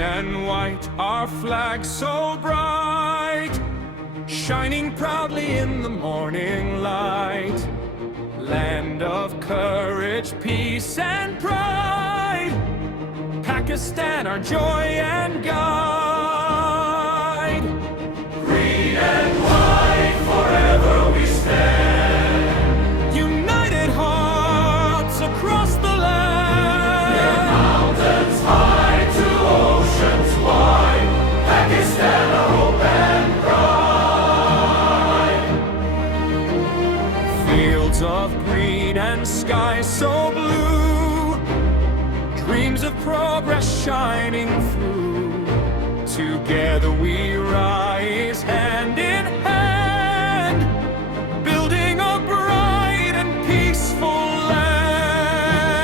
Green and white, our flag so bright, shining proudly in the morning light. Land of courage, peace and pride, Pakistan, our joy and guide. Green and white, forever we stand, united hearts across the land. Near mountains high to oceans wide, Pakistan, our hope and pride. Fields of green and sky so blue, dreams of progress shining through. Together we rise hand in